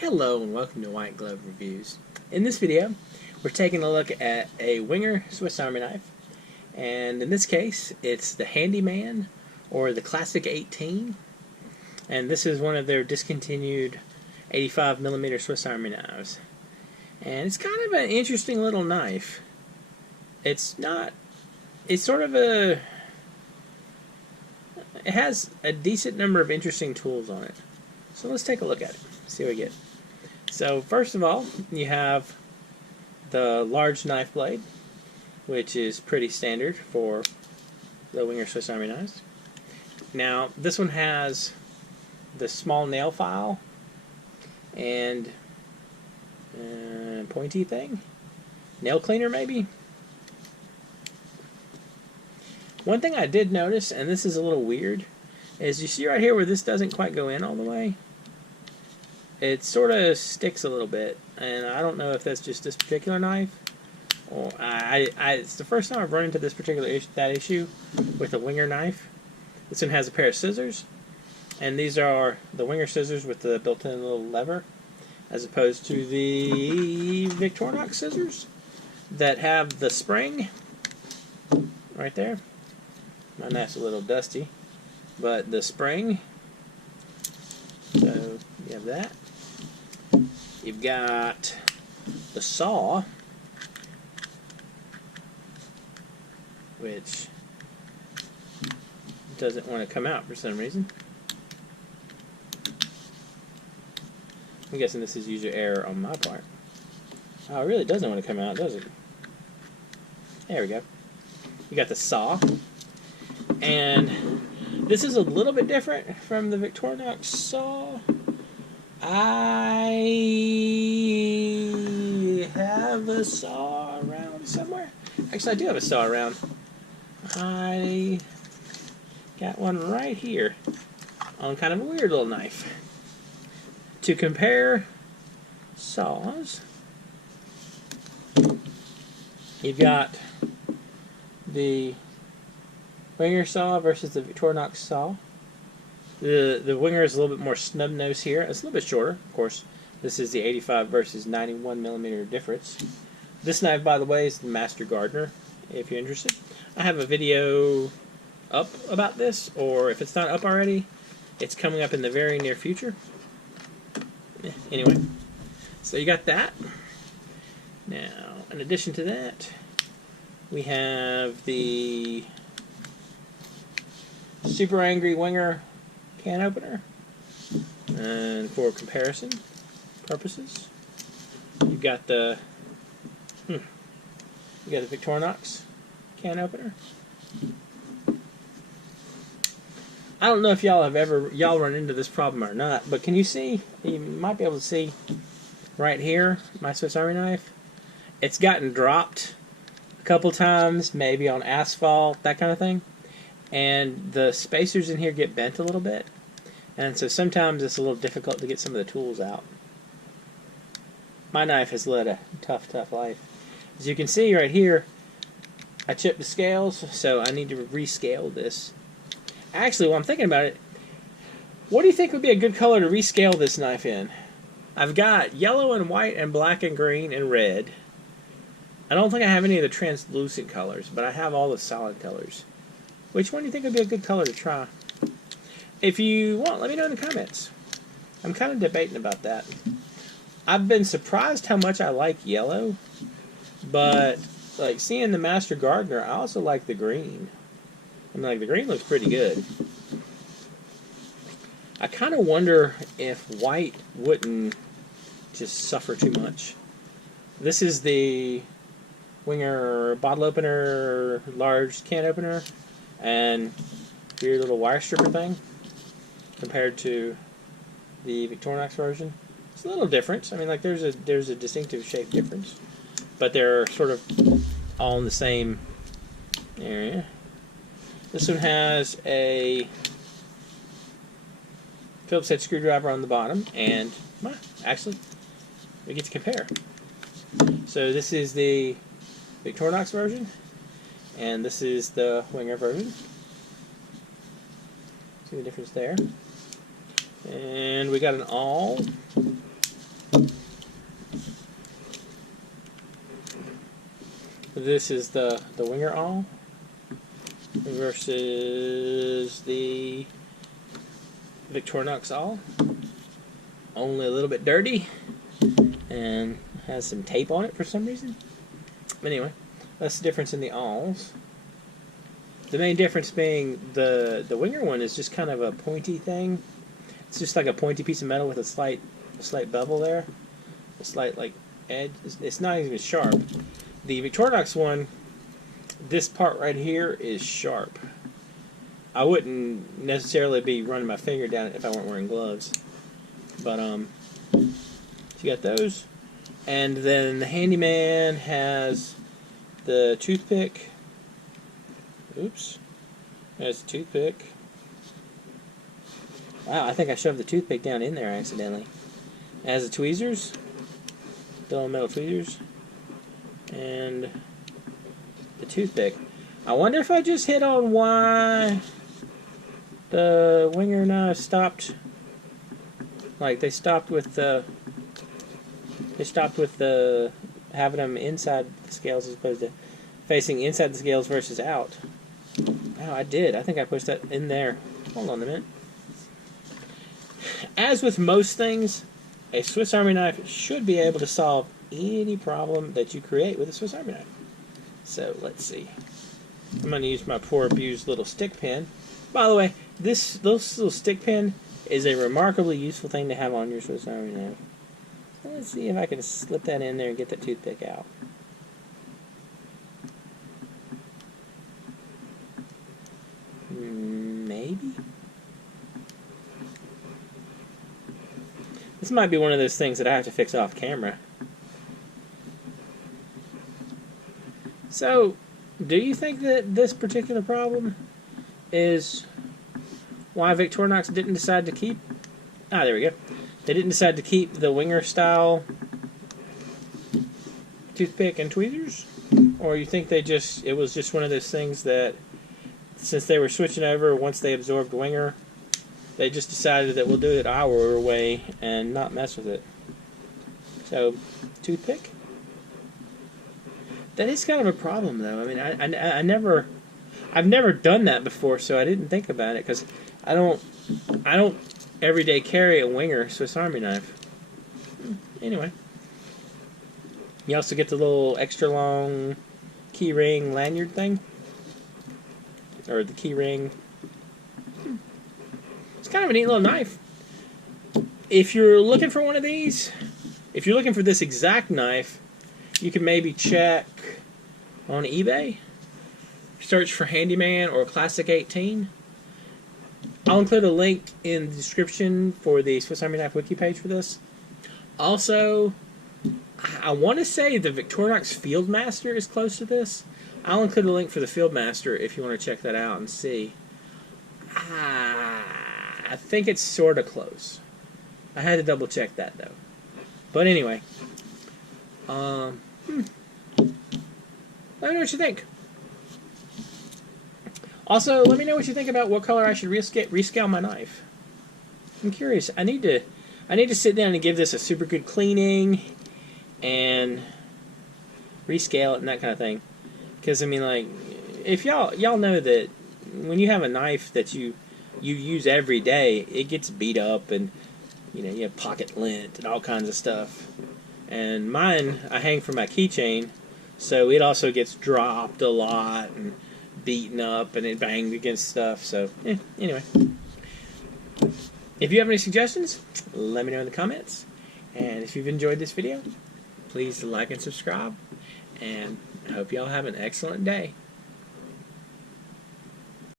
Hello and welcome to White Glove Reviews. In this video, we're taking a look at a Winger Swiss Army knife, and in this case, it's the Handyman or the Classic 18, and this is one of their discontinued 85mm Swiss Army knives. And it's kind of an interesting little knife. It's sort of it has a decent number of interesting tools on it. So let's take a look at it, see what we get. So first of all, you have the large knife blade, which is pretty standard for the Winger Swiss Army knives. Now this one has the small nail file and pointy thing, nail cleaner maybe. One thing I did notice, and this is a little weird, is you see right here where this doesn't quite go in all the way? It sort of sticks a little bit, and I don't know if that's just this particular knife, or it's the first time I've run into this particular issue with a Winger knife. This one has a pair of scissors, and these are the Winger scissors with the built-in little lever, as opposed to the Victorinox scissors that have the spring right there. My knife's a little dusty, but the spring. So you have that. You've got the saw, which doesn't want to come out for some reason. I'm guessing this is user error on my part. Oh, it really doesn't want to come out, does it? There we go. You got the saw. And this is a little bit different from the Victorinox saw. I have a saw around somewhere. Actually, I do have a saw around. I got one right here on kind of a weird little knife. To compare saws, you've got the Winger saw versus the Victorinox saw. The Winger is a little bit more snub nose here. It's a little bit shorter, of course. This is the 85 versus 91mm difference. This knife, by the way, is the Master Gardener, if you're interested. I have a video up about this, or if it's not up already, it's coming up in the very near future. Anyway, so you got that. Now, in addition to that, we have the Super Angry Winger can opener, and for comparison purposes, you've got the Victorinox can opener. I don't know if y'all run into this problem or not, but can you see? You might be able to see right here my Swiss Army knife. It's gotten dropped a couple times, maybe on asphalt, that kind of thing, and the spacers in here get bent a little bit. And so sometimes it's a little difficult to get some of the tools out. My knife has led a tough life. As you can see right here, I chipped the scales, so I need to rescale this. Actually, while I'm thinking about it, what do you think would be a good color to rescale this knife in? I've got yellow and white and black and green and red. I don't think I have any of the translucent colors, but I have all the solid colors. Which one do you think would be a good color to try? If you want, let me know in the comments. I'm kind of debating about that. I've been surprised how much I like yellow, but like seeing the Master Gardener, I also like the green. I mean, like the green looks pretty good. I kind of wonder if white wouldn't just suffer too much. This is the Winger bottle opener, large can opener, and your little wire stripper thing, compared to the Victorinox version. It's a little different. I mean, like there's a distinctive shape difference, but they're sort of all in the same area. This one has a Phillips head screwdriver on the bottom, and actually, we get to compare. So this is the Victorinox version, and this is the Winger version. See the difference there? And we got an awl this is the Winger awl versus the Victorinox awl. Only a little bit dirty and has some tape on it for some reason. But anyway, that's the difference in the awls. The main difference being the Winger one is just kind of a pointy thing. It's just like a pointy piece of metal with a slight bevel there, a slight like edge. It's not even sharp. The Victorinox one, this part right here is sharp. I wouldn't necessarily be running my finger down it if I weren't wearing gloves. But so you got those, and then the Handyman has the toothpick. Oops, there's the toothpick. Wow, I think I shoved the toothpick down in there accidentally. It has the tweezers, little metal tweezers, and the toothpick. I wonder if I just hit on why the Winger knife stopped. Like they stopped with the having them inside the scales as opposed to facing inside the scales versus out. Oh, I did. I think I pushed that in there. Hold on a minute. As with most things, a Swiss Army knife should be able to solve any problem that you create with a Swiss Army knife. So let's see. I'm going to use my poor abused little stick pin. By the way, this little stick pin is a remarkably useful thing to have on your Swiss Army knife. So let's see if I can slip that in there and get that toothpick out. Maybe? This might be one of those things that I have to fix off camera. So, do you think that this particular problem is why Victorinox didn't decide to keep... Ah, there we go. They didn't decide to keep the Winger style toothpick and tweezers? Or you think it was just one of those things that since they were switching over once they absorbed Winger, they just decided that we'll do it our way and not mess with it. So, toothpick? That is kind of a problem, though. I mean, I've never done that before, so I didn't think about it because I don't every day carry a Winger Swiss Army knife. Anyway, you also get the little extra long key ring lanyard thing, or the key ring. It's kind of a neat little knife. If you're looking for one of these, if you're looking for this exact knife, you can maybe check on eBay. Search for Handyman or Classic 18. I'll include a link in the description for the Swiss Army Knife wiki page for this. Also, I want to say the Victorinox Fieldmaster is close to this. I'll include a link for the Fieldmaster if you want to check that out and see. I think it's sort of close. I had to double check that though. But anyway, let me know what you think. Also, let me know what you think about what color I should rescale my knife. I'm curious. I need to sit down and give this a super good cleaning and rescale it and that kind of thing. Because I mean, like, if y'all know that when you have a knife that you use every day, it gets beat up and you have pocket lint and all kinds of stuff. And mine, I hang from my keychain, so it also gets dropped a lot and beaten up and it banged against stuff. So anyway, if you have any suggestions, let me know in the comments. And if you've enjoyed this video, please like and subscribe. And I hope y'all have an excellent day.